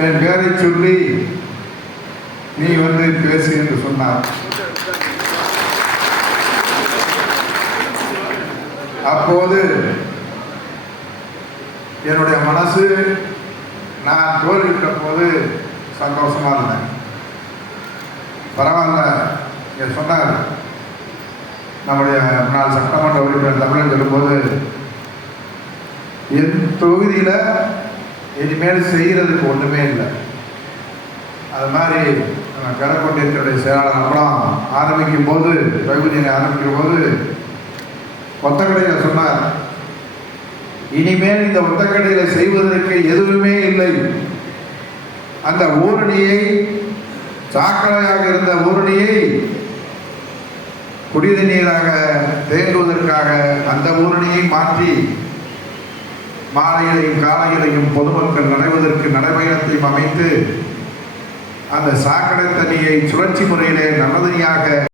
என் பேரை சொல்லி நீ வந்து பேசு என்று சொன்னார். அப்போது என்னுடைய மனசு நான் தோல்விட்ட போது சந்தோஷமா இருந்தேன். பரவாயில்ல சொன்னார் நம்முடைய முன்னாள் சட்டமன்ற உறுப்பினர் தமிழன் சொல்லும்போது, என் தொகுதியில் இனிமேல் செய்கிறதுக்கு ஒன்றுமே இல்லை. அது மாதிரி நம்ம கரக்கோட்டையத்தினுடைய செயலாளர் அப்புறம் ஆரம்பிக்கும் போது தொகுதியை ஆரம்பிக்கும் போது ஒத்தக்கடையில் சொன்னார், இனிமேல் இந்த ஒத்தக்கடையில் செய்வதற்கு எதுவுமே இல்லை. அந்த ஊரணியை, சாக்கடையாக இருந்த ஊரணியை குடித நீராக தேங்குவதற்காக அந்த ஊரணியை மாற்றி மாலையிலையும் காலையிலையும் பொதுமக்கள் நடைவதற்கு நடைபயணத்தையும் அமைத்து அந்த சாக்கடை தண்ணியை சுழற்சி முறையிலே நல்ல தண்ணியாக